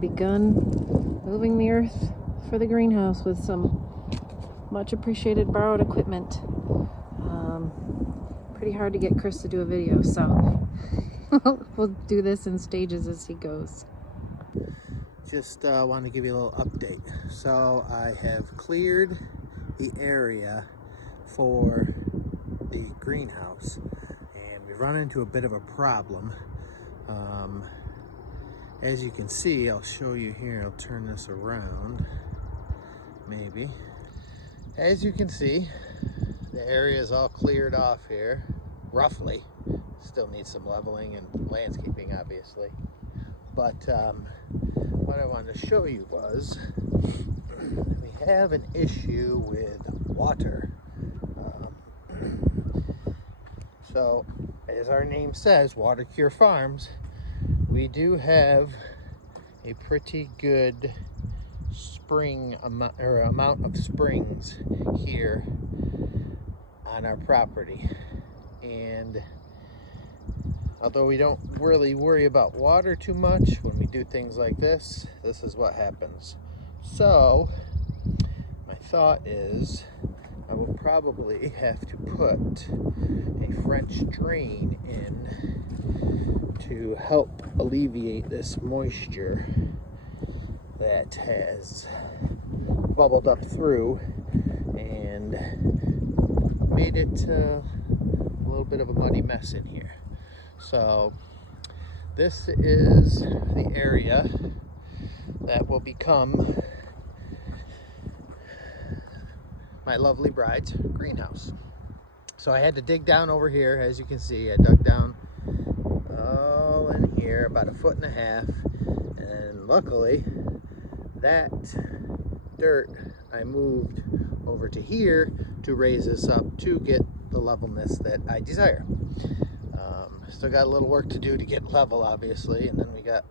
begun moving the earth for the greenhouse with some much appreciated borrowed equipment. Pretty hard to get Chris to do a video, so we'll do this in stages as he goes. Just want to give you a little update. So I have cleared the area for the greenhouse, and we've run into a bit of a problem. As you can see, I'll show you here. I'll turn this around, maybe. As you can see, the area is all cleared off here, roughly. Still needs some leveling and landscaping, obviously. But what I wanted to show you was we have an issue with water. So, as our name says, Water Cure Farms, we do have a pretty good spring amount of springs here on our property. And although we don't really worry about water too much when we do things like this, this is what happens. So my thought is I will probably have to put a French drain in to help alleviate this moisture that has bubbled up through and made it a little bit of a muddy mess in here. So this is the area that will become my lovely bride's greenhouse. So I had to dig down over here. As you can see, I dug down all in here about 1.5 foot, and luckily that dirt I moved over to here to raise this up to get the levelness that I desire. Still got a little work to do to get level, obviously, and then we got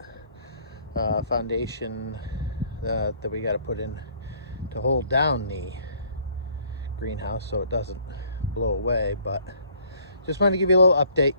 foundation that we got to put in to hold down the greenhouse so it doesn't blow away. But just wanted to give you a little update.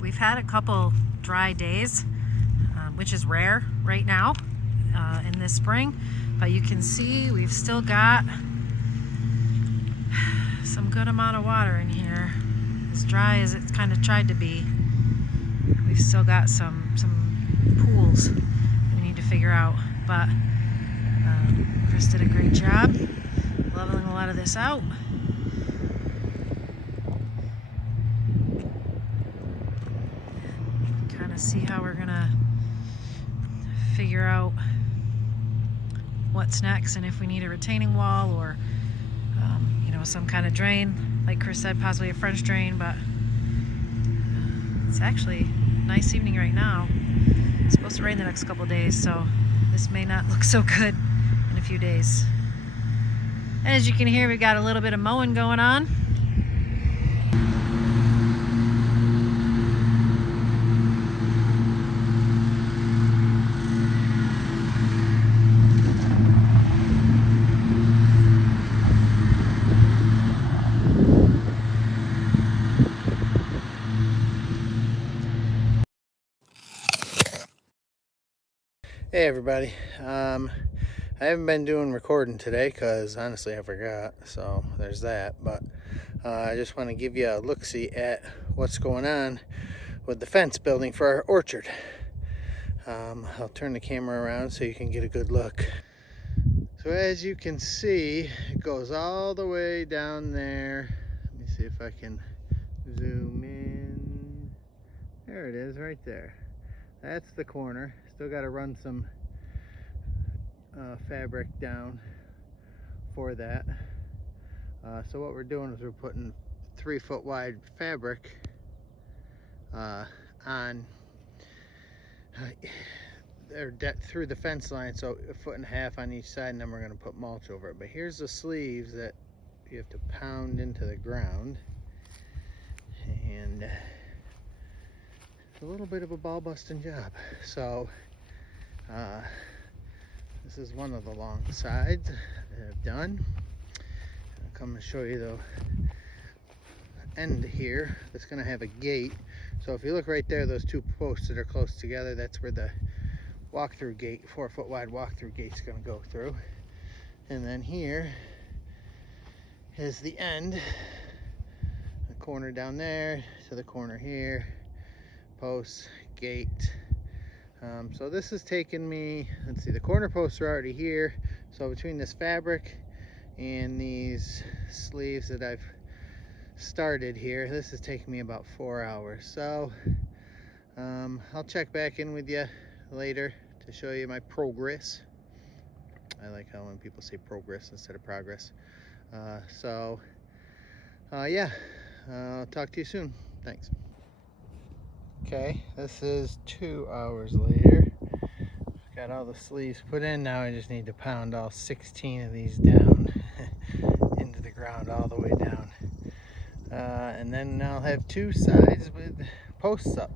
We've had a couple dry days, which is rare right now in this spring, but you can see we've still got some good amount of water in here. As dry as it's kind of tried to be, we've still got some pools we need to figure out, but Chris did a great job leveling a lot of this out. See how we're gonna figure out what's next, and if we need a retaining wall or some kind of drain, like Chris said, possibly a French drain. But it's actually a nice evening right now. It's supposed to rain the next couple of days, so this may not look so good in a few days. As you can hear, we've got a little bit of mowing going on. Hey everybody, I haven't been doing recording today because honestly I forgot, so there's that. But I just want to give you a look-see at what's going on with the fence building for our orchard. I'll turn the camera around so you can get a good look. So as you can see, it goes all the way down there. Let me see if I can zoom in. There it is, right there. That's the corner. Still got to run some fabric down before that. So what we're doing is we're putting 3-foot wide fabric on through the fence line, so 1.5 feet on each side, and then we're going to put mulch over it. But here's the sleeves that you have to pound into the ground, and it's a little bit of a ball busting job. So this is one of the long sides that I've done. I'll come and show you the end here. That's going to have a gate. So if you look right there, those two posts that are close together, that's where the walk-through gate, 4-foot wide walk-through gate, is going to go through. And then here is the end, the corner down there to the corner here, posts, gate. So this has taken me, let's see, the corner posts are already here. So between this fabric and these sleeves that I've started here, this has taken me about 4 hours. So I'll check back in with you later to show you my progress. I like how when people say progress instead of progress. Yeah, I'll talk to you soon. Thanks. Okay, this is 2 hours later. Got all the sleeves put in. Now I just need to pound all 16 of these down into the ground all the way down. And then I'll have 2 sides with posts up.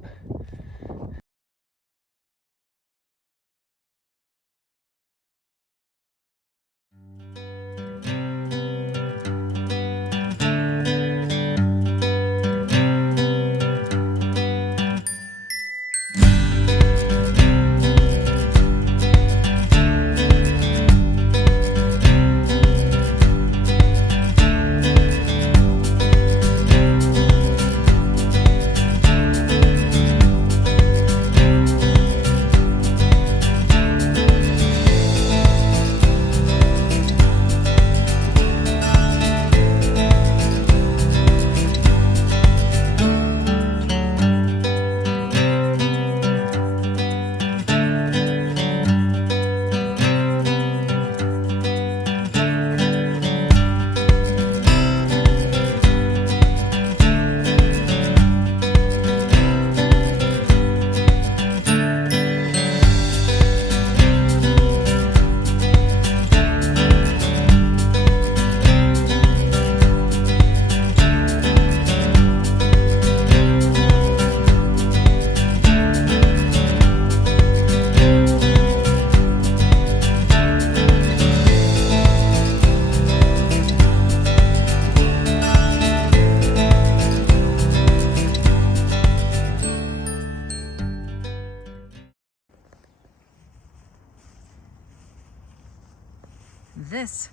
This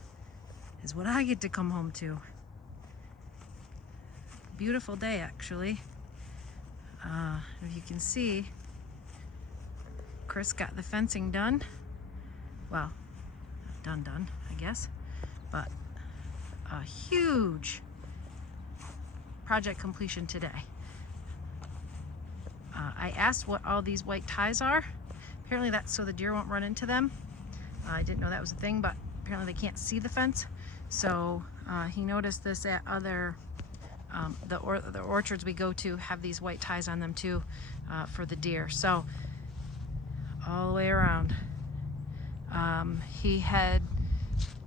is what I get to come home to. Beautiful day, actually. If you can see, Chris got the fencing done. Well, done, I guess. But a huge project completion today. I asked what all these white ties are. Apparently that's so the deer won't run into them. I didn't know that was a thing, but apparently they can't see the fence. So he noticed this at other the orchards we go to have these white ties on them too, for the deer. So all the way around. He had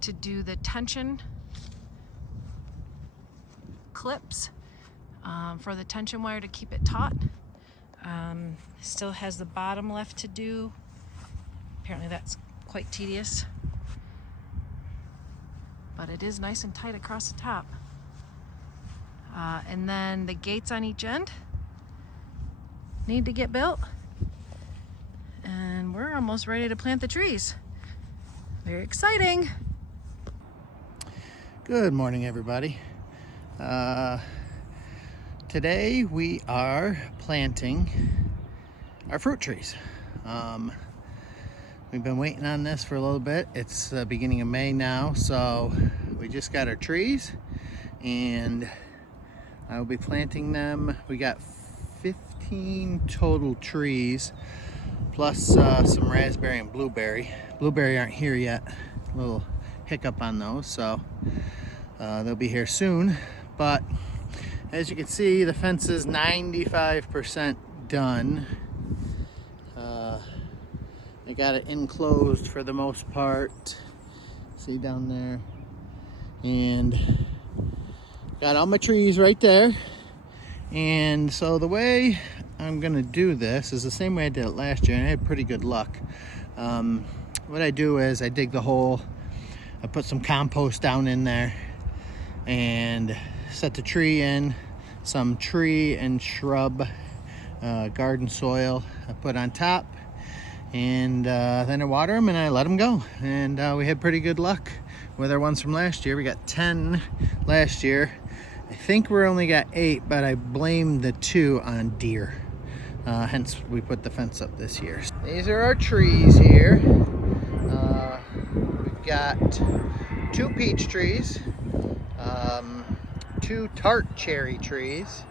to do the tension clips for the tension wire to keep it taut. Still has the bottom left to do. Apparently that's quite tedious, but it is nice and tight across the top. And then the gates on each end need to get built, and we're almost ready to plant the trees. Very exciting. Good morning, everybody. Today we are planting our fruit trees. We've been waiting on this for a little bit. It's the beginning of May now, so we just got our trees and I will be planting them. We got 15 total trees plus some raspberry and blueberry. Blueberry aren't here yet. A little hiccup on those, so they'll be here soon. But as you can see, the fence is 95% done. I got it enclosed for the most part. See down there, and got all my trees right there. And so the way I'm gonna do this is the same way I did it last year, and I had pretty good luck. What I do is I dig the hole, I put some compost down in there, and set the tree in, some tree and shrub garden soil I put on top, and then I water them and I let them go. And we had pretty good luck with our ones from last year. We got 10 last year. I think we only got 8, but I blamed the 2 on deer. Hence we put the fence up this year. These are our trees here. We've got 2 peach trees, 2 tart cherry trees,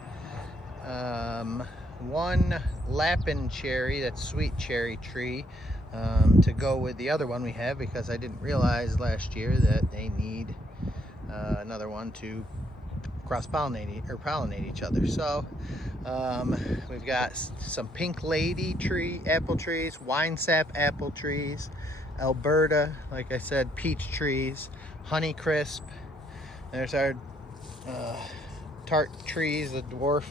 1 Lapin cherry, that's sweet cherry tree, to go with the other one we have, because I didn't realize last year that they need another one to cross-pollinate or pollinate each other. So we've got some pink lady tree apple trees, wine sap apple trees, Alberta, like I said, peach trees, honey crisp. There's our tart trees, the dwarf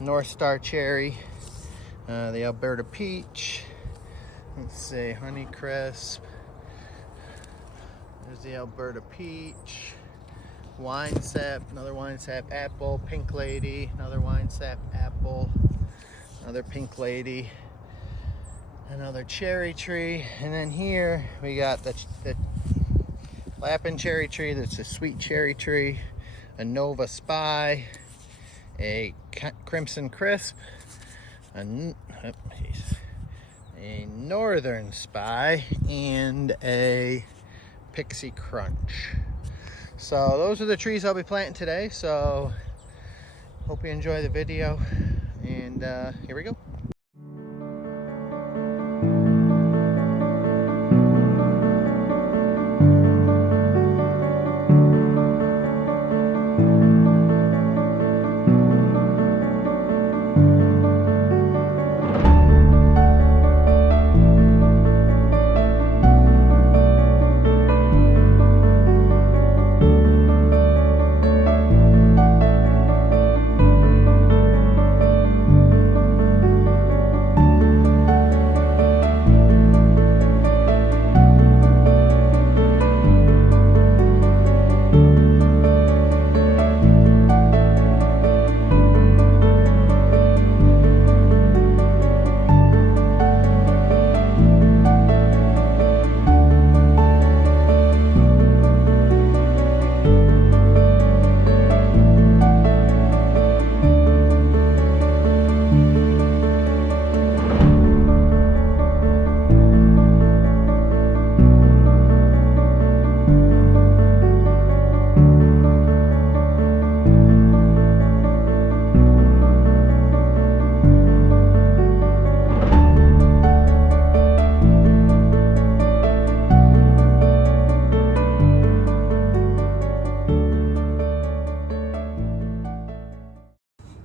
North Star cherry, the Alberta peach. Let's see, honey crisp. There's the Alberta peach. Wine sap, another wine sap apple, pink lady, another wine sap apple, another pink lady, another cherry tree. And then here we got the Lapin cherry tree, that's a sweet cherry tree, a Nova Spy, a Crimson Crisp, a Northern Spy, and a Pixie Crunch. So those are the trees I'll be planting today. So hope you enjoy the video, and here we go.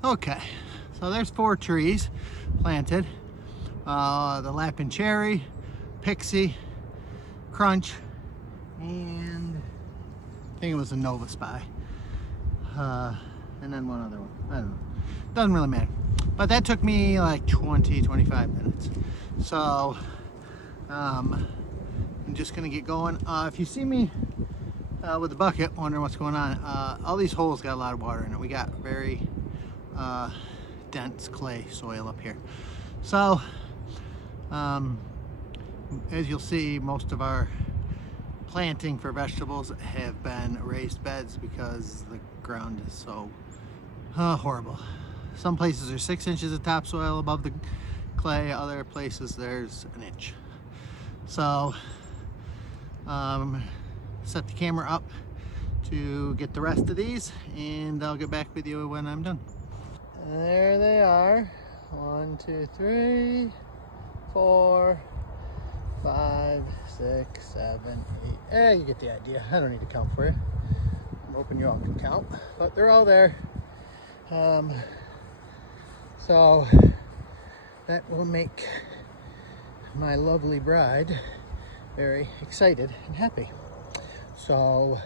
Okay, so there's 4 trees planted. The Lapin cherry, Pixie, Crunch, and I think it was a Nova Spy. And then one other one, I don't know. Doesn't really matter. But that took me like 20-25 minutes. So I'm just gonna get going. If you see me with the bucket wondering what's going on, all these holes got a lot of water in it. We got very dense clay soil up here. So as you'll see, most of our planting for vegetables have been raised beds because the ground is so horrible. Some places are 6 inches of topsoil above the clay, other places there's an inch. So set the camera up to get the rest of these, and I'll get back with you when I'm done. There they are. 1, 2, 3, 4, 5, 6, 7, 8. You get the idea. I don't need to count for you. I'm hoping you all can count, but they're all there. So that will make my lovely bride very excited and happy. So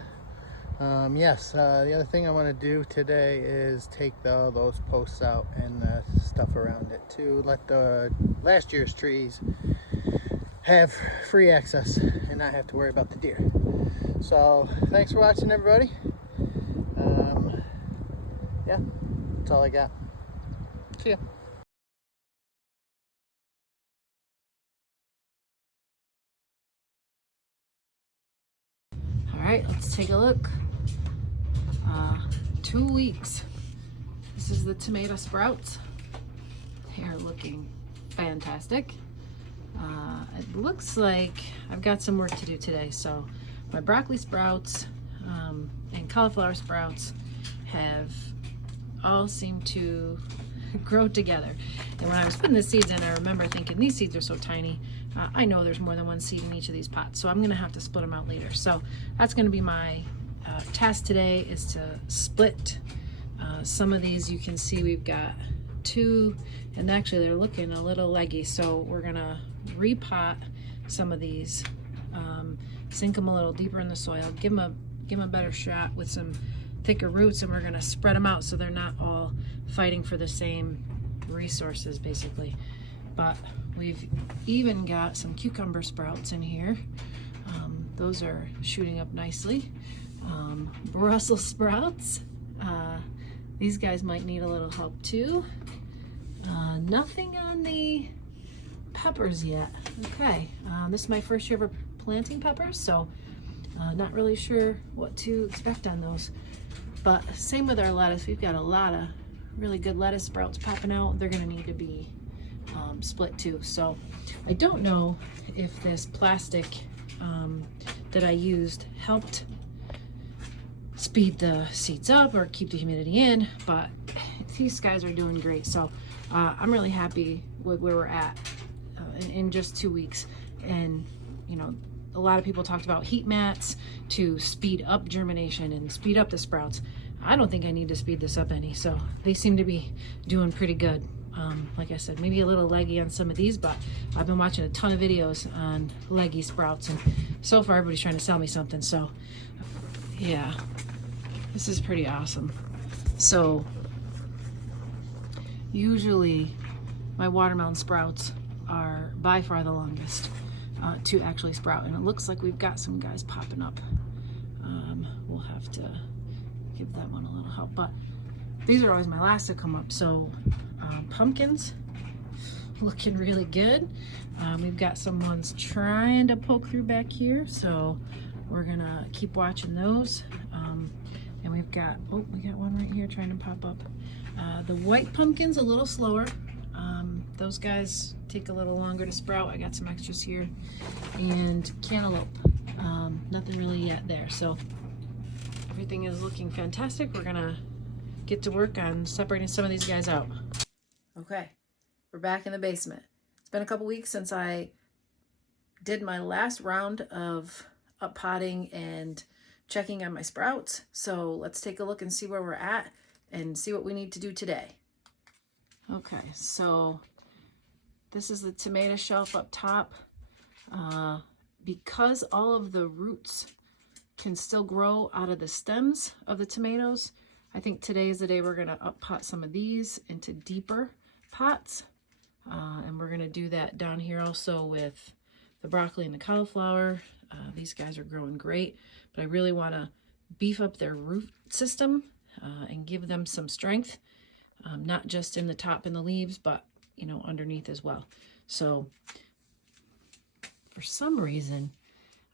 yes, the other thing I want to do today is take those posts out and the stuff around it to let the last year's trees have free access and not have to worry about the deer. So thanks for watching, everybody. Yeah, that's all I got. See ya. All right, let's take a look. 2 weeks. This is the tomato sprouts. They're looking fantastic. It looks like I've got some work to do today. So my broccoli sprouts and cauliflower sprouts have all seemed to grow together. And when I was putting the seeds in, I remember thinking these seeds are so tiny. I know there's more than one seed in each of these pots, so I'm gonna have to split them out later. So that's gonna be my task today, is to split some of these. You can see we've got 2, and actually they're looking a little leggy, so we're gonna repot some of these, sink them a little deeper in the soil, give them a better shot with some thicker roots, and we're gonna spread them out so they're not all fighting for the same resources basically. But we've even got some cucumber sprouts in here. Those are shooting up nicely. Brussels sprouts, these guys might need a little help too. Nothing on the peppers yet. Okay, this is my first year ever planting peppers, so not really sure what to expect on those. But same with our lettuce. We've got a lot of really good lettuce sprouts popping out. They're gonna need to be split too. So I don't know if this plastic that I used helped speed the seeds up or keep the humidity in, but these guys are doing great. So I'm really happy with where we're at in just 2 weeks. And you know, a lot of people talked about heat mats to speed up germination and speed up the sprouts. I don't think I need to speed this up any, so they seem to be doing pretty good. Like I said, maybe a little leggy on some of these, but I've been watching a ton of videos on leggy sprouts, and so far everybody's trying to sell me something. So yeah, this is pretty awesome. So usually my watermelon sprouts are by far the longest to actually sprout, and it looks like we've got some guys popping up. We'll have to give that one a little help, but these are always my last to come up. So pumpkins looking really good. We've got some ones trying to poke through back here, so we're gonna keep watching those. And we've got, oh, we got one right here trying to pop up. The white pumpkins a little slower. Those guys take a little longer to sprout. I got some extras here. And cantaloupe, nothing really yet there. So everything is looking fantastic. We're gonna get to work on separating some of these guys out. Okay, we're back in the basement. It's been a couple weeks since I did my last round of up potting and checking on my sprouts. So let's take a look and see where we're at and see what we need to do today. Okay, so this is the tomato shelf up top. Because all of the roots can still grow out of the stems of the tomatoes, I think today is the day we're gonna up pot some of these into deeper pots. And we're gonna do that down here also with the broccoli and the cauliflower. These guys are growing great, but I really wanna beef up their root system and give them some strength, not just in the top and the leaves, but you know, underneath as well. So for some reason,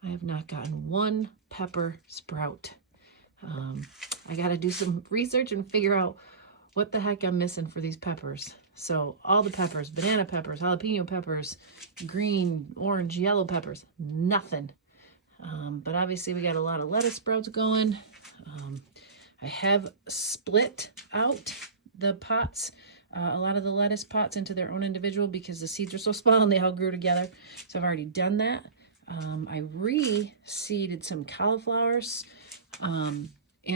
I have not gotten one pepper sprout. I got to do some research and figure out what the heck I'm missing for these peppers. So all the peppers, banana peppers, jalapeno peppers, green, orange, yellow peppers, nothing. But obviously we got a lot of lettuce sprouts going. I have split out the pots a lot of the lettuce pots into their own individual because the seeds are so small and they all grew together. So I've already done that. I reseeded some cauliflowers and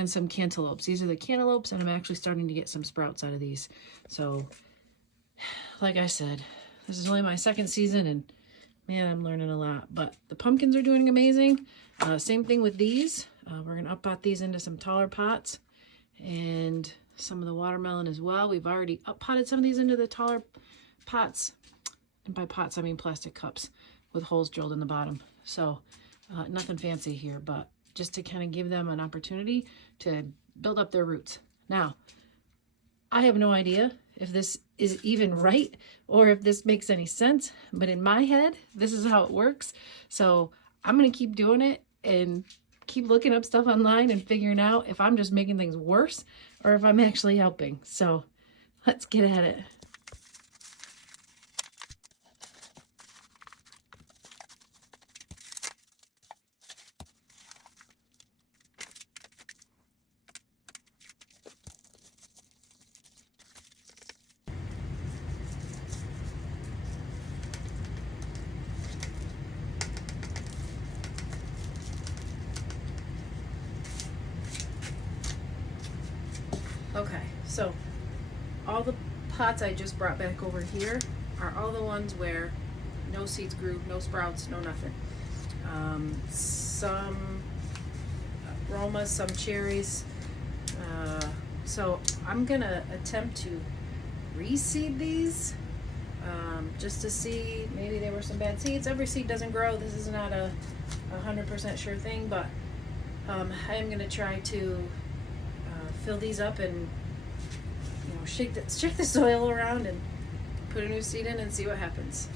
some cantaloupes. These are the cantaloupes, and I'm actually starting to get some sprouts out of these. So, like I said, this is only my second season, and man, I'm learning a lot. But the pumpkins are doing amazing. Same thing with these. We're going to up-pot these into some taller pots, and some of the watermelon as well. We've already up-potted some of these into the taller pots. And by pots, I mean plastic cups with holes drilled in the bottom. So nothing fancy here, but just to kind of give them an opportunity to build up their roots. Now, I have no idea if this is even right or if this makes any sense, but in my head, this is how it works. So I'm going to keep doing it and keep looking up stuff online and figuring out if I'm just making things worse or if I'm actually helping. So let's get at it. Okay, so all the pots I just brought back over here are all the ones where no seeds grew, no sprouts, no nothing. Some aromas, some cherries. So I'm gonna attempt to reseed these just to see, maybe there were some bad seeds. Every seed doesn't grow. This is not a 100% sure thing, but I am gonna try to fill these up and shake the soil around and put a new seed in and see what happens.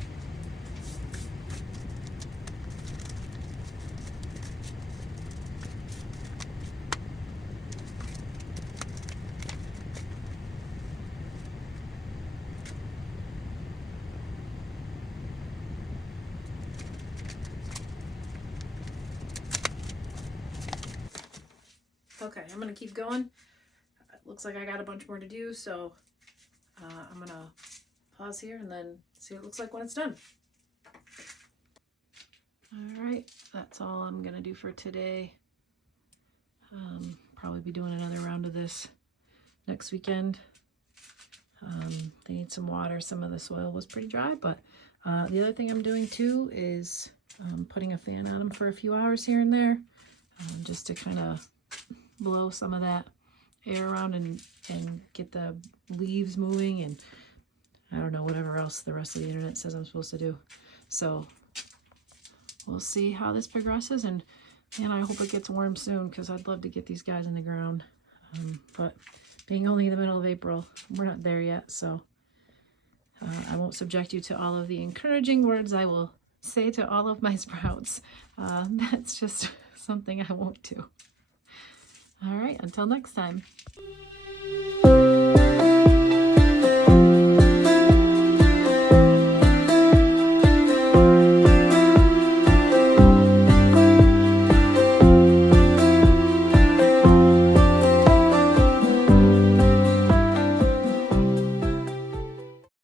Okay, I'm gonna keep going. Looks like I got a bunch more to do, so I'm gonna pause here and then see what it looks like when it's done. All right, that's all I'm gonna do for today. Probably be doing another round of this next weekend. They need some water. Some of the soil was pretty dry, but the other thing I'm doing too is putting a fan on them for a few hours here and there, just to kind of blow some of that air around and get the leaves moving, and I don't know, whatever else the rest of the internet says I'm supposed to do. So we'll see how this progresses, and I hope it gets warm soon because I'd love to get these guys in the ground. But being only the middle of April, we're not there yet, so I won't subject you to all of the encouraging words I will say to all of my sprouts. That's just something I won't do. All right, until next time.